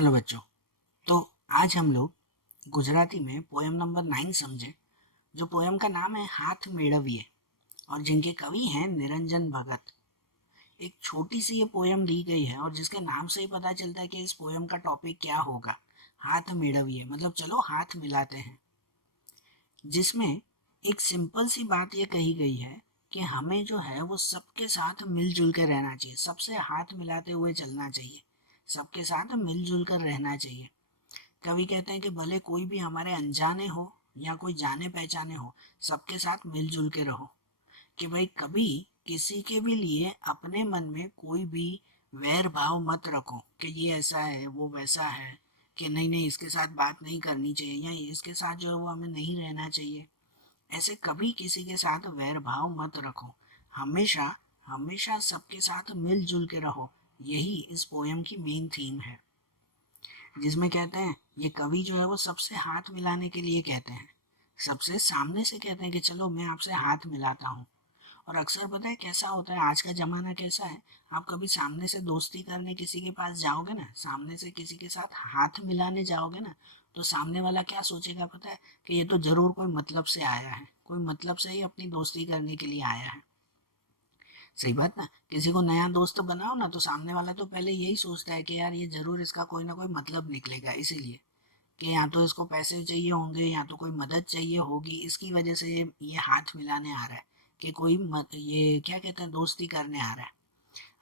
चलो बच्चों, तो आज हम लोग गुजराती में पोयम नंबर 9 समझे। जो पोयम का नाम है हाथ मेळवीए और जिनके कवि हैं निरंजन भगत। एक छोटी सी ये पोयम दी गई है और जिसके नाम से ही पता चलता है कि इस पोयम का टॉपिक क्या होगा। हाथ मेळवीए मतलब चलो हाथ मिलाते हैं, जिसमें एक सिंपल सी बात ये कही गई है कि हमें जो है वो सबके साथ मिलजुल कर रहना चाहिए, सबसे हाथ मिलाते हुए चलना चाहिए, सबके साथ मिलजुल कर रहना चाहिए। कवि कहते हैं कि भले कोई भी हमारे अनजाने हो या कोई जाने पहचाने हो, सबके साथ मिलजुल के रहो। कि भाई कभी किसी के भी लिए अपने मन में कोई भी वैर भाव मत रखो कि ये ऐसा है वो वैसा है, कि नहीं नहीं इसके साथ बात नहीं करनी चाहिए या इसके साथ जो है वो हमें नहीं रहना चाहिए। ऐसे कभी किसी के साथ वैर भाव मत रखो, हमेशा हमेशा सबके साथ मिलजुल के रहो। यही इस पोयम की मेन थीम है, जिसमें कहते हैं ये कवि जो है वो सबसे हाथ मिलाने के लिए कहते हैं, सबसे सामने से कहते हैं कि चलो मैं आपसे हाथ मिलाता हूँ। और अक्सर पता है कैसा होता है, आज का ज़माना कैसा है, आप कभी सामने से दोस्ती करने किसी के पास जाओगे ना, सामने से किसी के साथ हाथ मिलाने जाओगे ना, तो सामने वाला क्या सोचेगा पता है कि ये तो ज़रूर कोई मतलब से आया है, कोई मतलब से ही अपनी दोस्ती करने के लिए आया है। सही बात ना, किसी को नया दोस्त बनाओ ना तो सामने वाला तो पहले यही सोचता है कि यार ये ज़रूर इसका कोई ना कोई मतलब निकलेगा, इसीलिए कि या तो इसको पैसे चाहिए होंगे या तो कोई मदद चाहिए होगी, इसकी वजह से ये हाथ मिलाने आ रहा है कि कोई ये क्या कहते हैं दोस्ती करने आ रहा है।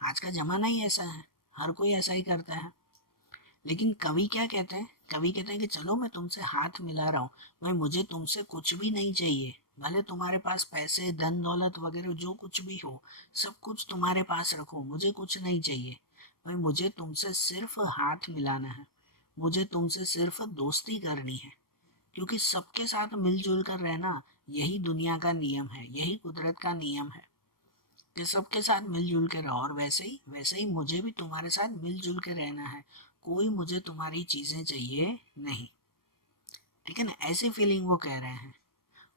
आज का ज़माना ही ऐसा है, हर कोई ऐसा ही करता है। लेकिन कवि क्या कहते हैं, कवि कहते हैं कि चलो मैं तुमसे हाथ मिला रहा हूँ, भाई मुझे तुमसे कुछ भी नहीं चाहिए, भले तुम्हारे पास पैसे धन दौलत वगैरह जो कुछ भी हो, सब कुछ तुम्हारे पास रखो, मुझे कुछ नहीं चाहिए। भाई मुझे तुमसे सिर्फ हाथ मिलाना है, मुझे तुमसे सिर्फ दोस्ती करनी है, क्योंकि सबके साथ मिलजुल कर रहना यही दुनिया का नियम है, यही कुदरत का नियम है कि सबके साथ मिलजुल के रहो। और वैसे ही मुझे भी तुम्हारे साथ मिलजुल के रहना है, कोई मुझे तुम्हारी चीज़ें चाहिए नहीं। ठीक है ना, ऐसी फीलिंग वो कह रहे हैं।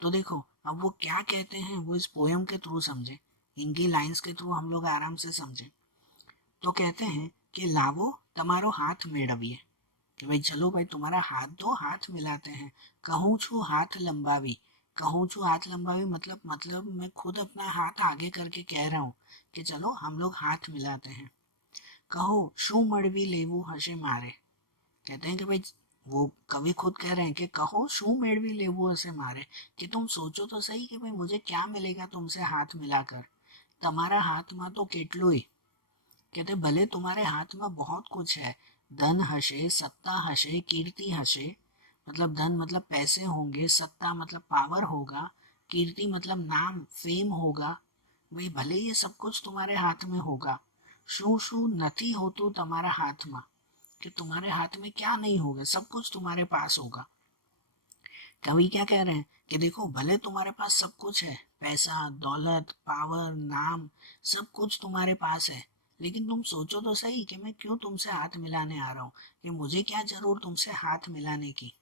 तो देखो अब वो क्या कहते हैं वो इस पोयम के थ्रू समझे, इनकी लाइंस के थ्रू हम लोग आराम से समझे। तो कहते हैं कि लावो तमारो हाथ मेळवीए, कि भाई चलो भाई तुम्हारा हाथ दो, हाथ मिलाते हैं। कहूँ छू हाथ लंबावी, कहूँ छू हाथ लंबावी मतलब मैं खुद अपना हाथ आगे करके कह रहा हूँ कि चलो हम लोग हाथ मिलाते हैं। कहो शू मड़वी लेवू हसे मारे, कहते हैं कि भाई वो कवि खुद कह रहे हैं कि कहो शू मेड़वी लेवू हसे मारे, कि तुम सोचो तो सही कि भाई मुझे क्या मिलेगा तुमसे हाथ मिलाकर। तुम्हारा हाथ में तो केटलुई, कहते भले तुम्हारे हाथ में बहुत कुछ है, धन हसे सत्ता हसे कीर्ति हसे, मतलब धन मतलब पैसे होंगे, सत्ता मतलब पावर होगा, कीर्ति मतलब नाम फेम होगा, वही भले ये सब कुछ तुम्हारे हाथ में होगा। शू शू नथी हो तो तुम्हारा हाथ में, कि तुम्हारे हाथ में क्या नहीं होगा, सब कुछ तुम्हारे पास होगा। कवि क्या कह रहे हैं कि देखो भले तुम्हारे पास सब कुछ है, पैसा दौलत पावर नाम, सब कुछ तुम्हारे पास है, लेकिन तुम सोचो तो सही कि मैं क्यों तुमसे हाथ मिलाने आ रहा हूँ, कि मुझे क्या जरूर तुमसे हाथ मिलाने की।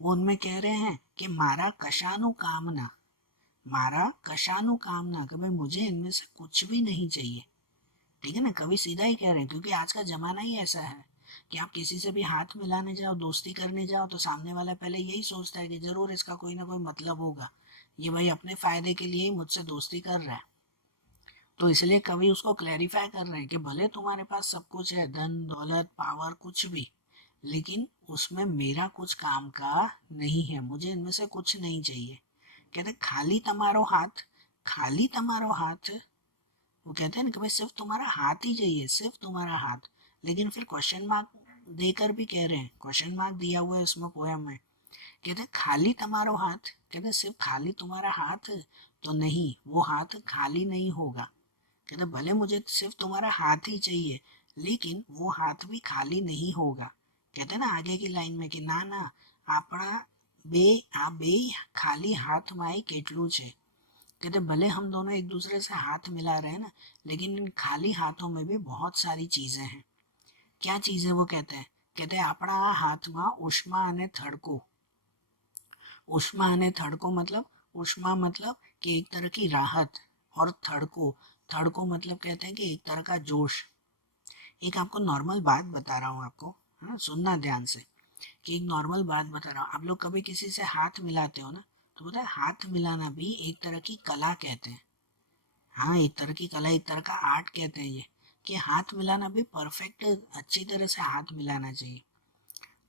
वो उनमें कह रहे हैं कि मारा कशानु कामना, मारा कशानु कामना, कि भाई मुझे इनमें से कुछ भी नहीं चाहिए। ठीक है ना, कवि सीधा ही कह रहे हैं, क्योंकि आज का जमाना ही ऐसा है कि आप किसी से भी हाथ मिलाने जाओ दोस्ती करने जाओ तो सामने वाला पहले यही सोचता है कि जरूर इसका कोई ना कोई मतलब होगा, ये भाई अपने फायदे के लिए ही मुझसे दोस्ती कर रहा है। तो इसलिए कवि उसको क्लैरिफाई कर रहे हैं कि भले तुम्हारे पास सब कुछ है, धन दौलत पावर कुछ भी, लेकिन उसमें मेरा कुछ काम का नहीं है, मुझे इनमें से कुछ नहीं चाहिए। कहते खाली तमारो हाथ, खाली तमारो हाथ, वो कहते हैं ना कि भाई सिर्फ तुम्हारा हाथ ही चाहिए, सिर्फ तुम्हारा हाथ। लेकिन फिर क्वेश्चन मार्क देकर भी कह रहे हैं, क्वेश्चन मार्क दिया हुआ है उसमें पोयम में, कहते हैं खाली तुम्हारो हाथ, कहते हैं सिर्फ खाली तुम्हारा हाथ तो नहीं, वो हाथ खाली नहीं होगा। कहते भले मुझे सिर्फ तुम्हारा हाथ ही चाहिए, लेकिन वो हाथ भी खाली नहीं होगा। कहते ना आगे की लाइन में कि ना ना આપણા બે આ બે ખાલી હાથમાં કેટલું છે। कहते भले हम दोनों एक दूसरे से हाथ मिला रहे हैं ना, लेकिन इन खाली हाथों में भी बहुत सारी चीजें हैं। क्या चीजें वो कहते हैं આપણા હાથમાં ઉષ્મા અને થડકો, उष्मा અને थड़को मतलब, उष्मा मतलब कि एक तरह की राहत, और थड़को, थड़को मतलब कहते हैं कि एक तरह का जोश। एक आपको नॉर्मल बात बता रहा हूँ आपको, हाँ, सुनना ध्यान से कि एक नॉर्मल बात बता रहा हूँ। आप लोग कभी किसी से हाथ मिलाते हो ना, तो पता है हाथ मिलाना भी एक तरह की कला कहते हैं। हाँ, एक तरह की कला, एक तरह का आर्ट कहते हैं ये, कि हाथ मिलाना भी परफेक्ट अच्छी तरह से हाथ मिलाना चाहिए।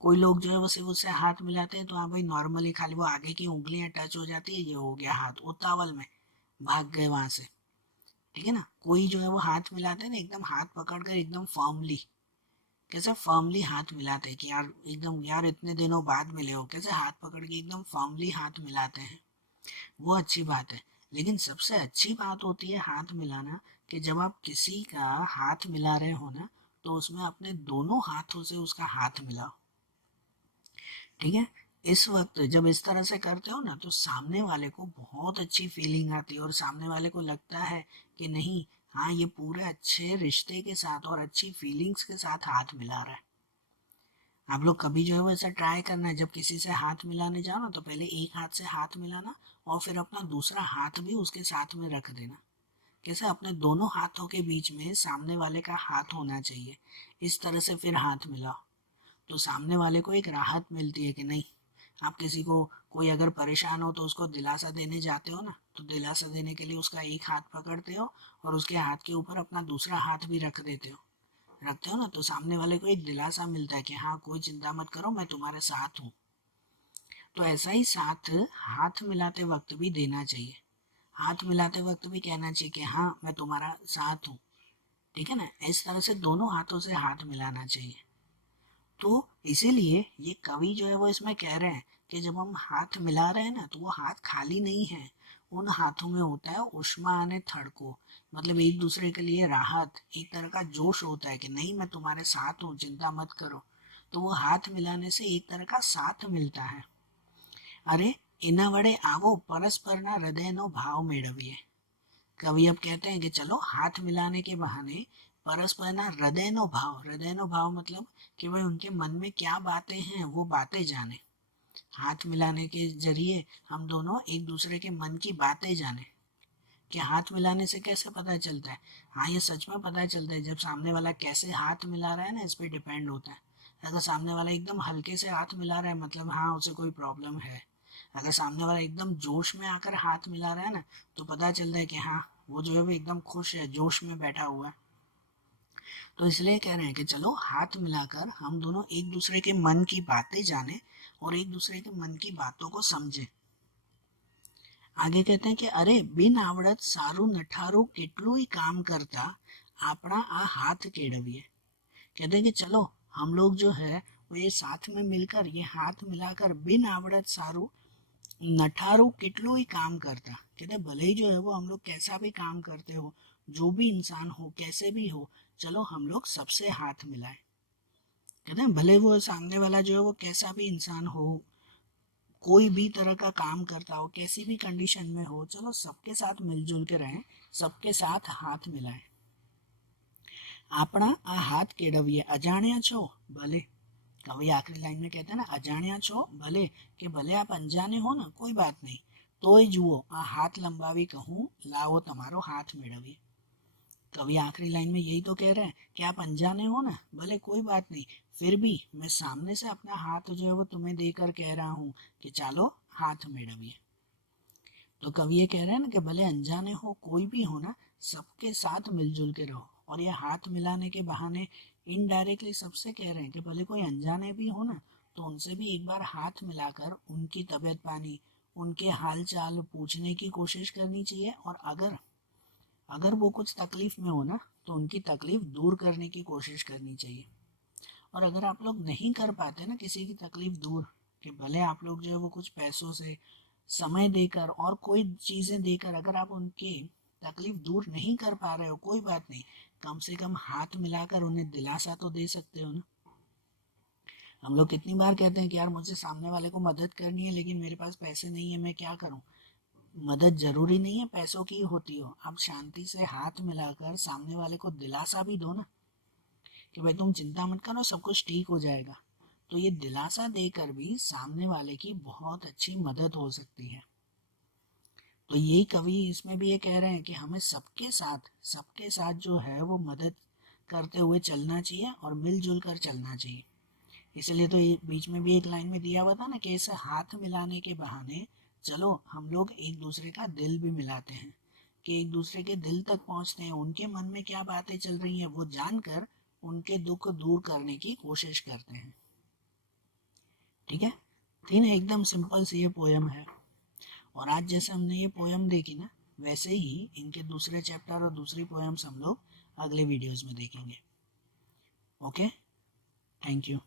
कोई लोग जो है वो सिर्फ उससे हाथ मिलाते हैं तो हाँ भाई नॉर्मली खाली वो आगे की उंगलियां टच हो जाती है, ये हो गया हाथ, उतावल में भाग गए वहां से। ठीक है ना। कोई जो है वो हाथ मिलाते हैं ना एकदम हाथ पकड़ कर एकदम फर्मली, कैसे फर्मली हाथ मिलाते हैं कि यार एकदम यार इतने दिनों बाद मिले हो, कैसे हाथ पकड़ के एकदम फर्मली हाथ मिलाते हैं, वो अच्छी बात है। लेकिन सबसे अच्छी बात होती है हाथ मिलाना, कि जब आप किसी का हाथ मिला रहे हो ना, तो उसमें अपने दोनों हाथों से उसका हाथ मिलाओ। ठीक है। इस वक्त जब इस तरह से करते हो ना, तो सामने वाले को बहुत अच्छी फीलिंग आती है और सामने वाले को लगता है कि नहीं, हाँ ये पूरे अच्छे रिश्ते के साथ और अच्छी फीलिंग्स के साथ हाथ मिला रहा है। आप लोग कभी जो है वो ऐसा ट्राई करना है, जब किसी से हाथ मिलाने जाओ ना, तो पहले एक हाथ से हाथ मिलाना और फिर अपना दूसरा हाथ भी उसके साथ में रख देना। कैसे अपने दोनों हाथों के बीच में सामने वाले का हाथ होना चाहिए, इस तरह से फिर हाथ मिलाओ। तो सामने वाले को एक राहत मिलती है कि नहीं, आप किसी को, कोई अगर परेशान हो तो उसको दिलासा देने जाते हो ना, तो दिलासा देने के लिए उसका एक हाथ पकड़ते हो और उसके हाथ के ऊपर अपना दूसरा हाथ भी रखते हो ना, तो सामने वाले को एक दिलासा मिलता है कि हाँ कोई चिंता मत करो, मैं तुम्हारे साथ हूँ। तो ऐसा ही साथ हाथ मिलाते वक्त भी देना चाहिए। हाथ मिलाते वक्त भी कहना चाहिए कि हाँ मैं तुम्हारा साथ हूँ। ठीक है ना। इस तरह से दोनों हाथों से हाथ मिलाना चाहिए। तो इसीलिए ये कवि जो है वो इसमें कह रहे हैं कि जब हम हाथ मिला रहे हैं ना, तो वो हाथ खाली नहीं है। उन हाथों में होता है उष्मा आने थड़को, मतलब एक दूसरे के लिए राहत, एक तरह का जोश होता है कि नहीं मैं तुम्हारे साथ हूँ, चिंता मत करो। तो वो हाथ मिलाने से एक तरह का साथ मिलता है। अरे इना वड़े आवो परस्परना हृदयनो भाव मेड़विए। कवि अब कहते हैं कि चलो हाथ मिलाने के बहाने परस्पर ना हृदय नो भाव मतलब कि भाई उनके मन में क्या बातें हैं वो बातें जाने। हाथ मिलाने के जरिए हम दोनों एक दूसरे के मन की बातें जाने। कि हाथ मिलाने से कैसे पता चलता है? हाँ ये सच में पता चलता है, जब सामने वाला कैसे हाथ मिला रहा है ना, इस पर डिपेंड होता है। अगर सामने वाला एकदम हल्के से हाथ मिला रहा है, मतलब हाँ उसे कोई प्रॉब्लम है। अगर सामने वाला एकदम जोश में आकर हाथ मिला रहा है ना, तो पता चलता है कि हाँ वो जो है वो एकदम खुश है, जोश में बैठा हुआ है। तो इसलिए कह रहे हैं कि चलो हाथ मिलाकर हम दोनों एक दूसरे के मन की बातें जाने और एक दूसरे के मन की बातों को समझे। आगे कहते हैं कि अरे बिन आवड़त सारू नठारू કેટલું ही काम करता આપણા आ हाथ केड़विए। कहते हैं कि चलो हम लोग जो है वो ये साथ में मिलकर ये हाथ मिलाकर बिन आवड़त सारू नठारू કેટલું ही काम करता। कहते हैं भले ही जो है वो हम लोग कैसा भी काम करते हो, जो भी इंसान हो कैसे भी हो, चलो हम लोग सबसे हाथ मिलाए। कहते हैं भले वो सामने वाला जो है वो कैसा भी इंसान हो, कोई भी तरह का काम करता हो, कैसी भी कंडीशन में हो, चलो सबके साथ मिलजुल के रहें, सबके साथ हाथ मिलाएं। આપણા આ હાથ કેળવીએ અજાણ્યા છો ભલે। कवि आखिरी लाइन में कहते हैं ना, अजाण्या छो भले, कि भले आप अनजाने हो ना कोई बात नहीं, तोय जुओ आ हाथ लंबावी कहूँ लाओ तमारो हाथ मेळवीए। कवि आखिरी लाइन में यही तो कह रहे हैं कि आप अनजाने हो ना, भले कोई बात नहीं, फिर भी मैं सामने से अपना हाथ जो है वो तुम्हें देकर कह रहा हूँ कि चलो हाथ मेळवीए। तो कवि ये कह रहे हैं ना कि भले अनजाने हो कोई भी हो ना, सबके साथ मिलजुल के रहो। और ये हाथ मिलाने के बहाने इनडायरेक्टली सबसे कह रहे हैं कि भले कोई अनजाने भी हो ना, तो उनसे भी एक बार हाथ मिलाकर उनकी तबीयत पानी, उनके हाल चाल पूछने की कोशिश करनी चाहिए। और अगर अगर वो कुछ तकलीफ में हो ना, तो उनकी तकलीफ दूर करने की कोशिश करनी चाहिए। और अगर आप लोग नहीं कर पाते ना किसी की तकलीफ दूर, कि भले आप लोग जो है वो कुछ पैसों से, समय देकर और कोई चीज़ें देकर अगर आप उनकी तकलीफ दूर नहीं कर पा रहे हो, कोई बात नहीं, कम से कम हाथ मिलाकर उन्हें दिलासा तो दे सकते हो ना। हम लोग कितनी बार कहते हैं कि यार मुझे सामने वाले को मदद करनी है लेकिन मेरे पास पैसे नहीं है, मैं क्या करूं। मदद जरूरी नहीं है पैसों की होती हो, आप शांति से हाथ मिलाकर सामने वाले को दिलासा भी दो ना, कि भाई तुम चिंता मत करो सब कुछ ठीक हो जाएगा। तो ये दिलासा देकर भी सामने वाले की बहुत अच्छी मदद हो सकती है। तो यही कवि इसमें भी ये कह रहे हैं कि हमें सबके साथ जो है वो मदद करते हुए चलना चाहिए और मिलजुल कर चलना चाहिए। इसलिए तो ये बीच में भी एक लाइन में दिया हुआ था ना कि इस हाथ मिलाने के बहाने चलो हम लोग एक दूसरे का दिल भी मिलाते हैं, कि एक दूसरे के दिल तक पहुंचते हैं, उनके मन में क्या बातें चल रही हैं वो जानकर उनके दुख दूर करने की कोशिश करते हैं। ठीक है, थी ना एकदम सिंपल सी ये पोयम है। और आज जैसे हमने ये पोयम देखी ना, वैसे ही इनके दूसरे चैप्टर और दूसरी पोयम्स हम लोग अगले वीडियोस में देखेंगे। Okay, thank you.